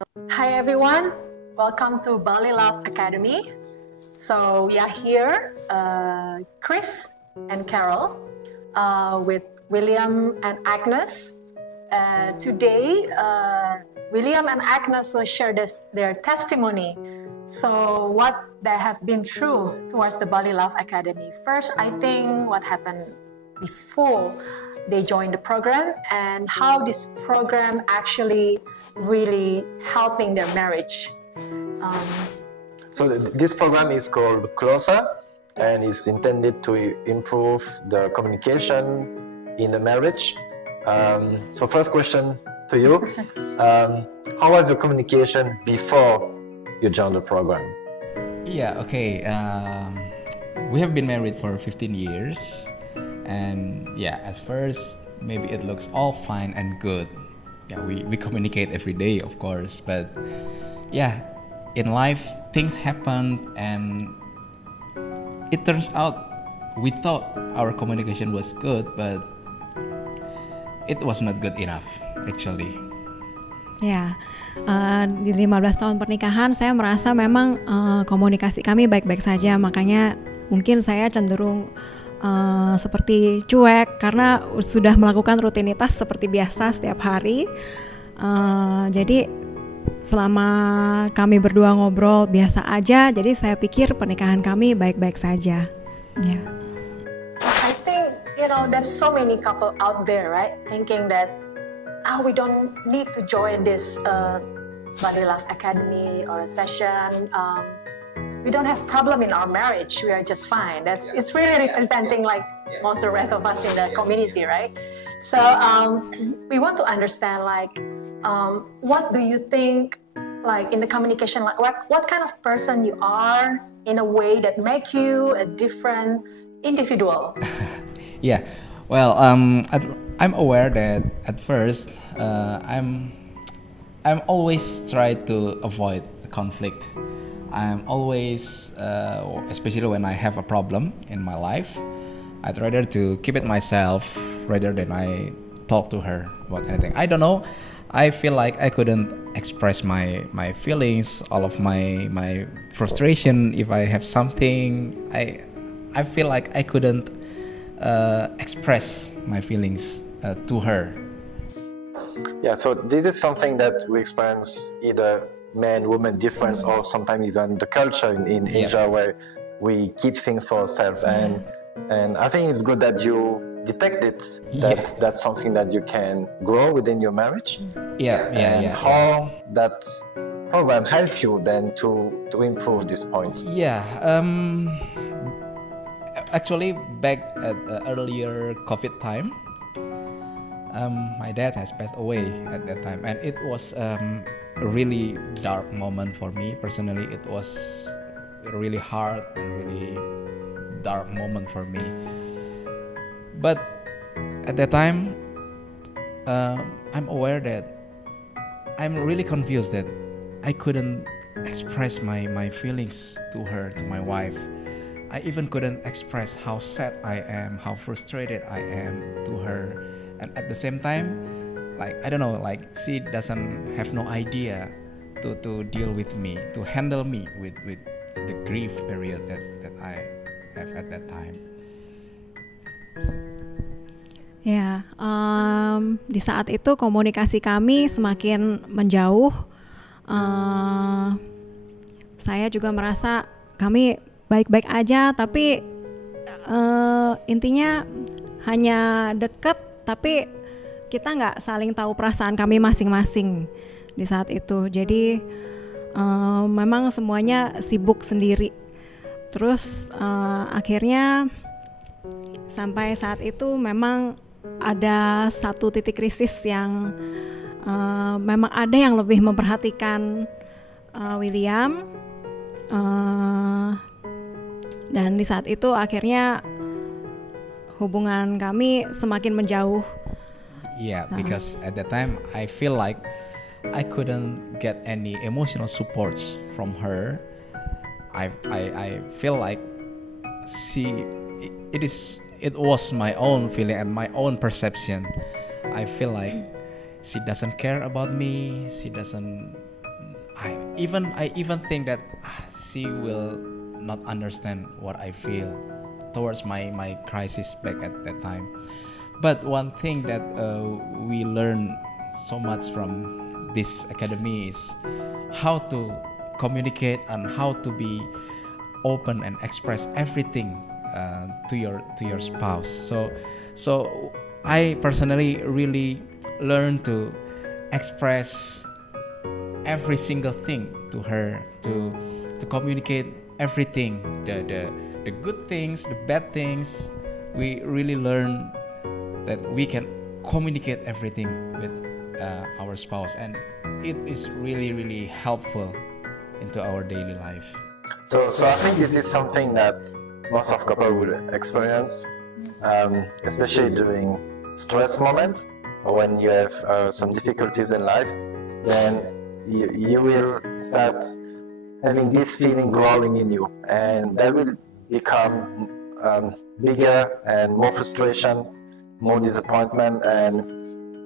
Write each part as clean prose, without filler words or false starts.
Hi everyone, welcome to Bali Love Academy. So we are here, Chris and Carol, with William and Agnes. Today, William and Agnes will share their testimony. So what they have been through towards the Bali Love Academy. First, I think what happened before they joined the program and how this program actually really helping their marriage. So this program is called Closer and is intended to improve the communication in the marriage. So first question to you, how was your communication before you joined the program? Yeah, okay. We have been married for 15 years. And yeah, at first, maybe it looks all fine and good. Yeah, we communicate every day, of course. But yeah, in life, things happen, and it turns out we thought our communication was good, but it was not good enough, actually. Ya, di 15 tahun pernikahan saya merasa memang komunikasi kami baik-baik saja. Makanya mungkin saya cenderung seperti cuek karena sudah melakukan rutinitas seperti biasa setiap hari. Jadi selama kami berdua ngobrol biasa aja, jadi saya pikir pernikahan kami baik-baik saja. Yeah. I think there's so many couple out there, right? Thinking that we don't need to join this Bali Love Academy or a session. We don't have problem in our marriage. We are just fine. It's really representing like most of the rest of us in the community, right? So we want to understand what do you think in the communication, what kind of person you are in a way that make you a different individual? Yeah, well, I'm aware that at first I'm always try to avoid conflict. I'm always, especially when I have a problem in my life, I'd rather to keep it myself rather than I talk to her about anything. I don't know. I feel like I couldn't express my feelings, all of my frustration. If I have something, I feel like I couldn't express my feelings to her. Yeah, so this is something that we experience either man-woman difference or sometimes even the culture in Asia where we keep things for ourselves, and I think it's good that you detect it, that's something that you can grow within your marriage. How that program helped you then to improve this point? Actually back at earlier COVID time, my dad has passed away at that time, and it was a really dark moment for me personally. It was a really hard and really dark moment for me. But at that time, I'm aware that I'm really confused that I couldn't express my feelings to her, to my wife. I even couldn't express how sad I am, how frustrated I am to her. And at the same time, I don't know, she doesn't have no idea to deal with me, to handle me with the grief period that I have at that time. Ya, di saat itu komunikasi kami semakin menjauh. Saya juga merasa kami baik-baik aja, tapi intinya hanya dekat, tapi kita nggak saling tahu perasaan kami masing-masing di saat itu. Jadi memang semuanya sibuk sendiri. Terus akhirnya sampai saat itu memang ada satu titik krisis yang memang ada yang lebih memperhatikan William, dan di saat itu akhirnya hubungan kami semakin menjauh. Yeah, because at that time I feel like I couldn't get any emotional support from her. I feel like it was my own feeling and my own perception. I feel like she doesn't care about me. She doesn't I even think that she will not understand what I feel towards my crisis back at that time. But one thing that we learn so much from this academy is how to communicate and how to be open and express everything to your spouse. So I personally really learned to express every single thing to her, to communicate everything, the good things, the bad things. We really learn that we can communicate everything with our spouse, and it is really helpful into our daily life. So I think it is something that most of couples will experience, especially during stress moments, or when you have some difficulties in life. Then you will start having this feeling growing in you, and that will become bigger and more frustration, more disappointment. And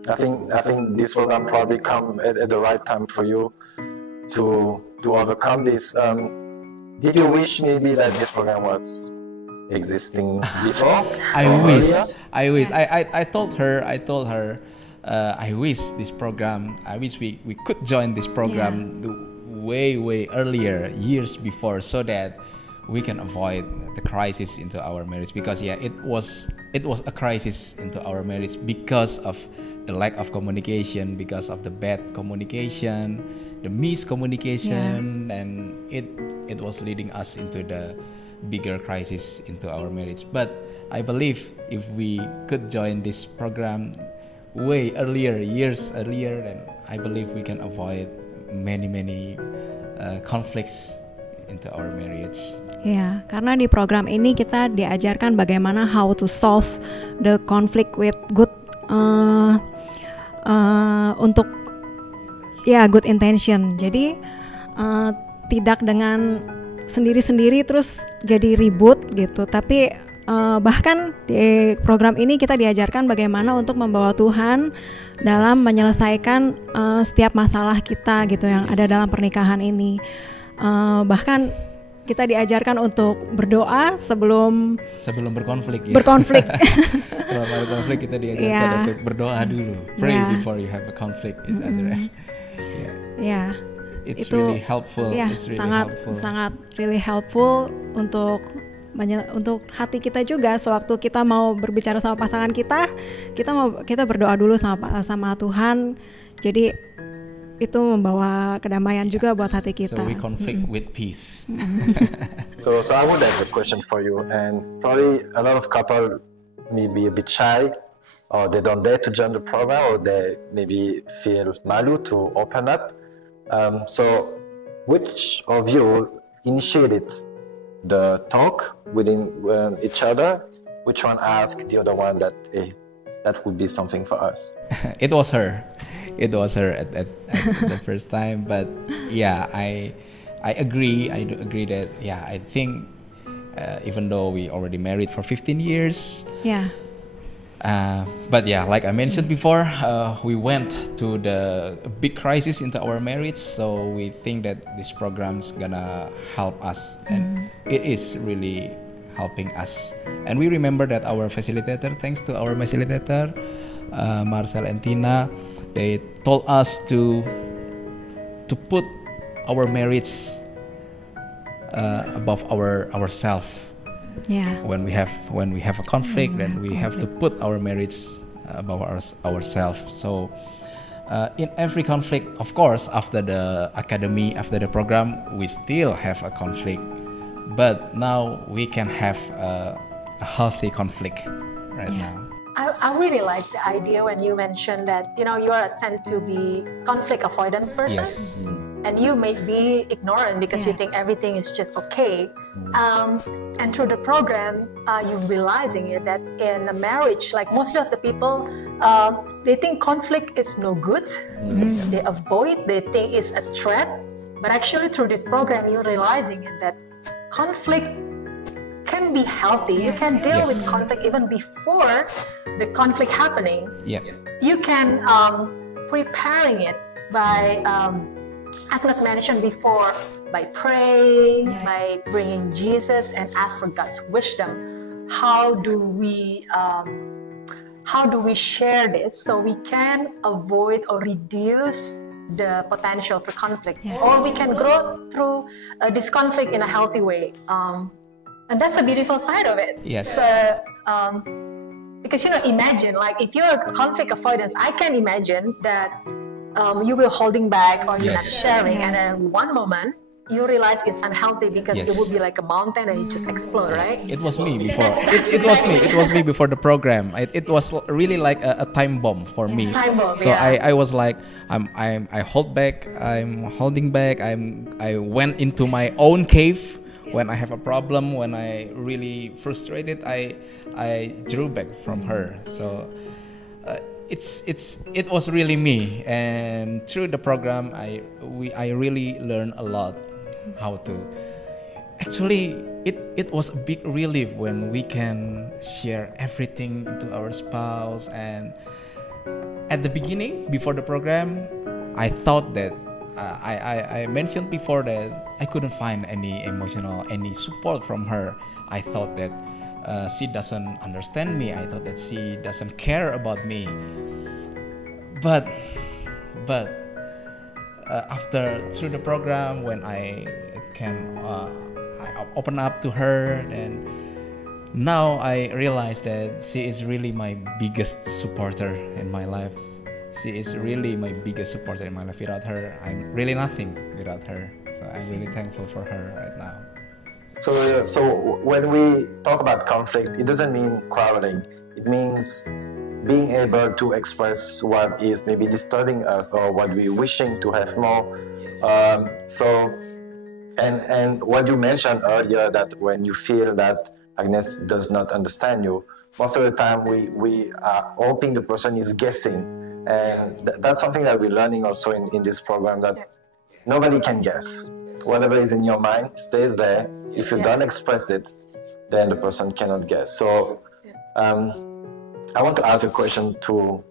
I think this program probably come at the right time for you to overcome this. Did you wish maybe that this program was existing before? I wish. I told her, I wish this program, I wish we could join this program way earlier, years before, so that we can avoid the crisis into our marriage. Because it was a crisis into our marriage because of the lack of communication, because of the bad communication, the miscommunication, and it was leading us into the bigger crisis into our marriage. But I believe if we could join this program way earlier, years earlier, then I believe we can avoid many conflicts into our marriage. Ya, karena di program ini kita diajarkan bagaimana how to solve the conflict with good untuk good intention. Jadi tidak dengan sendiri-sendiri terus jadi ribut gitu, tapi bahkan di program ini kita diajarkan bagaimana untuk membawa Tuhan dalam menyelesaikan setiap masalah kita gitu yang ada dalam pernikahan ini. Bahkan kita diajarkan untuk berdoa sebelum berkonflik. Berkonflik. Kalau ada konflik kita diajarkan untuk berdoa dulu. Pray before you have a conflict. It's really helpful. It's really sangat really helpful untuk hati kita juga. Sewaktu kita mau berbicara sama pasangan kita berdoa dulu sama Tuhan. Jadi itu membawa kedamaian juga buat hati kita. So we conflict with peace. So I would have a question for you, and probably a lot of couples may be a bit shy, or they don't dare to join the program, or they maybe feel malu to open up. So which of you initiated the talk within each other? Which one asked the other one that, hey, that would be something for us? It was her at the first time, but I agree. I do agree that I think even though we already married for 15 years, but like I mentioned before, we went to the big crisis into our marriage, so we think that this program's gonna help us, and it is really helping us. And we remember that our facilitator, thanks to our facilitator, Marcel and Tina, they told us to put our marriage above ourselves. When we have a conflict, then we have to put our marriage above ourselves. So in every conflict, of course, after the academy, after the program, we still have a conflict, but now we can have a healthy conflict now. I really like the idea when you mentioned that you tend to be conflict avoidance person. Yes. And you may be ignorant because you think everything is just okay. And through the program, you're realizing it that in a marriage, like mostly of the people, they think conflict is no good. They avoid, they think it's a threat. But actually through this program, you're realizing it that conflict can be healthy. You can deal with conflict even before the conflict happening. You can preparing it by Agnes mentioned before, by praying, by bringing Jesus and ask for God's wisdom, how do we share this so we can avoid or reduce the potential for conflict, or we can grow through this conflict in a healthy way, and that's a beautiful side of it. Yes. So, because imagine, like, if you're a conflict avoidance, I can imagine that you will holding back or you're not sharing, and then one moment you realize it's unhealthy because it will be like a mountain and it just explode, right? It was me before. It was me before the program. It was really like a time bomb for me. Time bomb, so I was like, I hold back. I'm holding back. I went into my own cave when I have a problem. When I really frustrated, I drew back from her. So it was really me. And through the program, I really learned a lot. How to actually it was a big relief when we can share everything to our spouse. And at the beginning, before the program, I thought that I mentioned before that I couldn't find any support from her. I thought that she doesn't understand me. I thought that she doesn't care about me. But after through the program, when I can I open up to her, and now I realize that she is really my biggest supporter in my life. She is really my biggest supporter in my life. Without her, I'm really nothing without her. So I'm really thankful for her right now. So when we talk about conflict, it doesn't mean quarreling. It means being able to express what is maybe disturbing us or what we're wishing to have more. And what you mentioned earlier, that when you feel that Agnes does not understand you, most of the time we are hoping the person is guessing. And that's something that we're learning also in this program, that nobody can guess. Whatever is in your mind stays there. If you don't express it, then the person cannot guess. So I want to ask a question to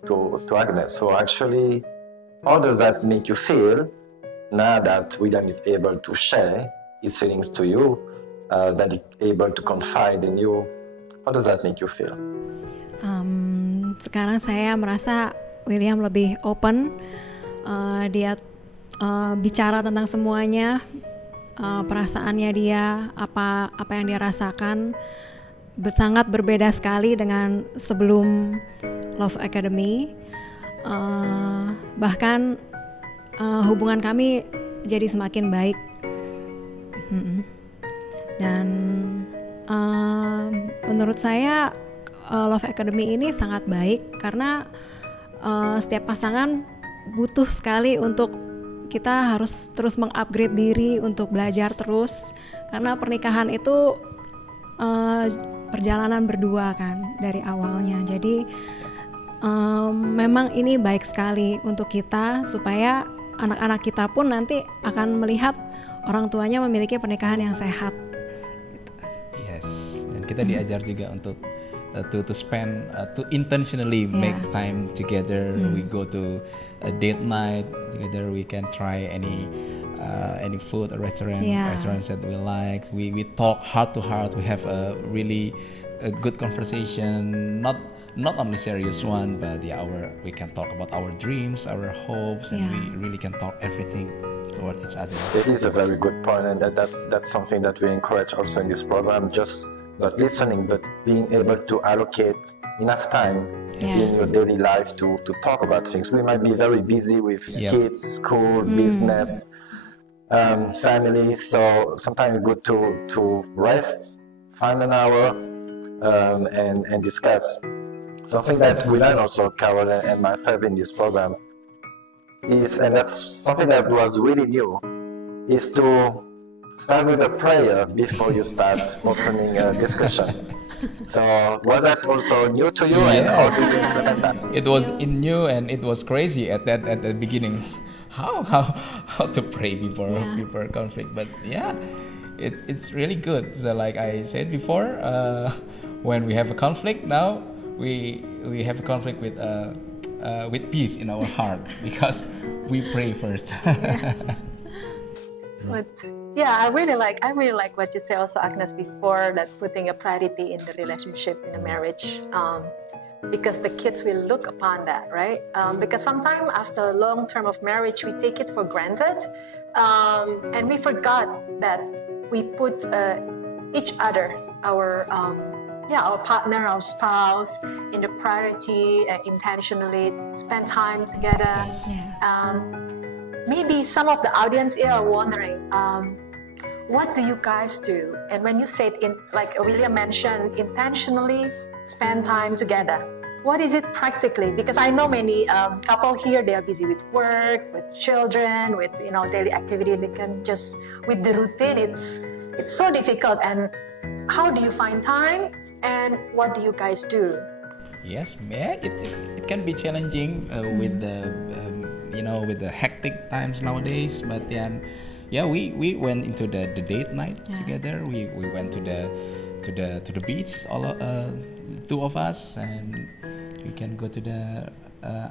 Agnes. So actually, how does that make you feel now that William is able to share his feelings to you, that he's able to confide in you? How does that make you feel? Sekarang saya merasa William lebih open. Dia bicara tentang semuanya, perasaannya dia, apa yang dia rasakan. Sangat berbeda sekali dengan sebelum Love Academy. Bahkan hubungan kami jadi semakin baik. Dan menurut saya Love Academy ini sangat baik karena setiap pasangan butuh sekali untuk kita harus terus mengupgrade diri untuk belajar terus, karena pernikahan itu perjalanan berdua kan dari awalnya. Jadi memang ini baik sekali untuk kita, supaya anak-anak kita pun nanti akan melihat orang tuanya memiliki pernikahan yang sehat. Yes, dan kita diajar juga untuk to spend to intentionally make time together. We go to a date night together. We can try any food or restaurants that we like. We talk heart to heart. We have a really good conversation, not only serious one, but we can talk about our dreams, our hopes, and we really can talk everything toward each other. It is a very good point, and that's something that we encourage also in this program. Just not listening, but being able to allocate enough time in your daily life to talk about things. We might be very busy with kids, school, business, family, so sometimes it's good to rest, find an hour, and discuss. Something that we learn also, Carol and myself, in this program is, and that's something that was really new, is to start with a prayer before you start opening a discussion. So was that also new to you, and how did you implement that? It was new, and it was crazy at the beginning. How to pray before conflict, but it's really good. So like I said before, when we have a conflict now, we have a conflict with peace in our heart because we pray first. But yeah, I really like what you say also, Agnes, before, that putting a priority in the relationship, in the marriage, because the kids will look upon that, right? Because sometimes after a long term of marriage, we take it for granted, and we forgot that we put each other, our partner, our spouse, in the priority, intentionally spend time together. Maybe some of the audience here are wondering, what do you guys do? And when you said, like William mentioned, intentionally spend time together, what is it practically? Because I know many couple here, they are busy with work, with children, with daily activity. They can just, with the routine, it's so difficult. And how do you find time? And what do you guys do? Yes, yeah, it can be challenging with the with the hectic times nowadays. But then, we went into the date night together. We went to the beach, all two of us, and we can go to the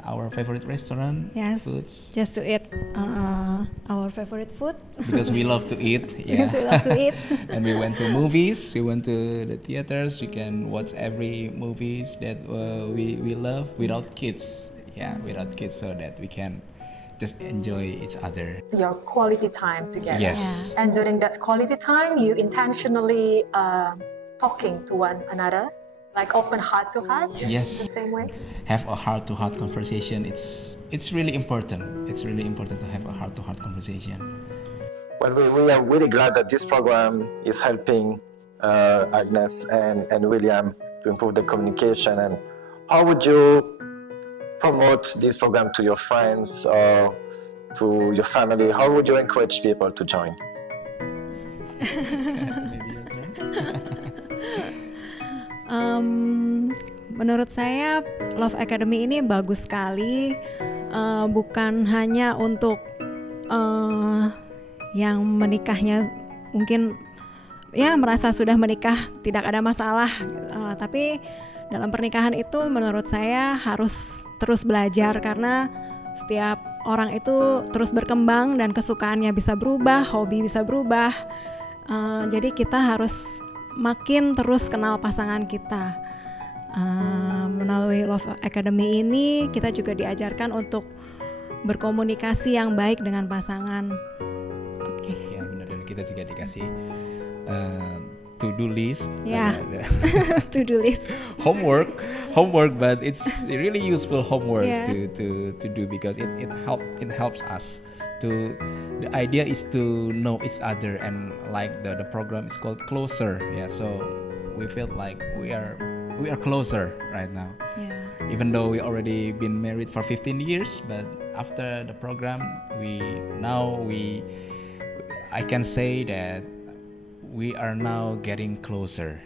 our favorite restaurant. Foods. Just to eat our favorite food. Because we love to eat. Because we love to eat. And we went to movies. We went to the theaters. We can watch every movies that we love without kids. Without kids, so that we can just enjoy each other. Your quality time together. Yes. And during that quality time, you intentionally talking to one another, like open heart to heart. Yes. The same way. Have a heart-to-heart conversation. It's really important. It's really important to have a heart-to-heart conversation. Well, we are really glad that this program is helping Agnes and William to improve the communication. And how would you promote this program to your friends or to your family? How would you encourage people to join? Maybe your turn. Menurut saya Love Academy ini bagus sekali, bukan hanya untuk yang menikahnya mungkin merasa sudah menikah tidak ada masalah, tapi dalam pernikahan itu menurut saya harus terus belajar, karena setiap orang itu terus berkembang dan kesukaannya bisa berubah, hobi bisa berubah. Jadi kita harus makin terus kenal pasangan kita. Melalui Love Academy ini kita juga diajarkan untuk berkomunikasi yang baik dengan pasangan. Oke. Ya benar, dan kita juga dikasih to-do list. To-do list. Homework, but it's really useful homework to do, because it helps us to. The idea is to know each other, and like the program is called Closer. So we feel like we are closer right now. Even though we already been married for 15 years, but after the program, I can say that we are now getting closer.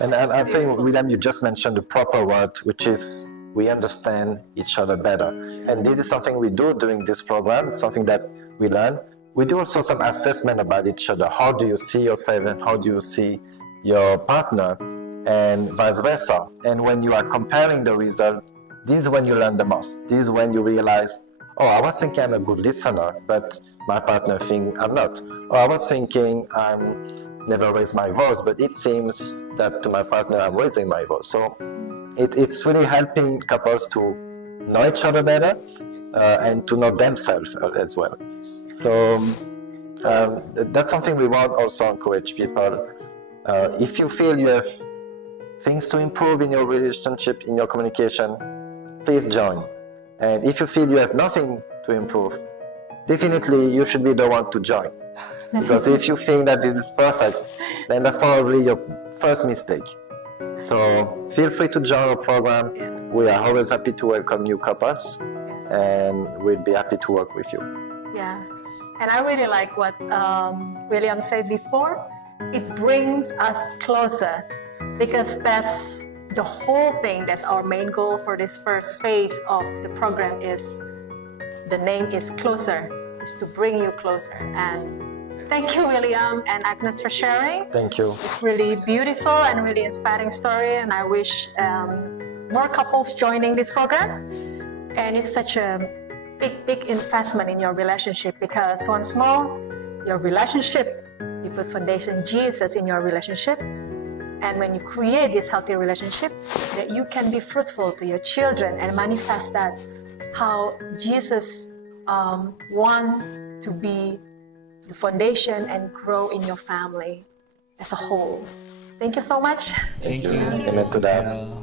And I think, William, you just mentioned the proper word, which is we understand each other better. And this is something we do during this program, something that we learn. We do also some assessment about each other. How do you see yourself and how do you see your partner, and vice versa. And when you are comparing the result, this is when you learn the most. This is when you realize, oh, I was thinking I'm a good listener, but my partner thinks I'm not. Or I was thinking I'm never raise my voice, but it seems that to my partner I'm raising my voice. So it's really helping couples to know each other better and to know themselves as well. So that's something we want also encourage people. If you feel you have things to improve in your relationship, in your communication, please join. And if you feel you have nothing to improve, definitely you should be the one to join. Because if you think that this is perfect, then that's probably your first mistake. So feel free to join our program. We are always happy to welcome new couples, and we'll be happy to work with you. Yeah, and I really like what William said before. It brings us closer, because that's the whole thing. That's our main goal for this first phase of the program. Is the name is Closer, is to bring you closer. And thank you, William and Agnes, for sharing. Thank you. It's really beautiful and really inspiring story, and I wish more couples joining this program. And it's such a big investment in your relationship, because once more, your relationship. You put foundation Jesus in your relationship. And when you create this healthy relationship, that you can be fruitful to your children and manifest that how Jesus want to be the foundation and grow in your family as a whole. Thank you so much. Thank you. Amen to that. Carol.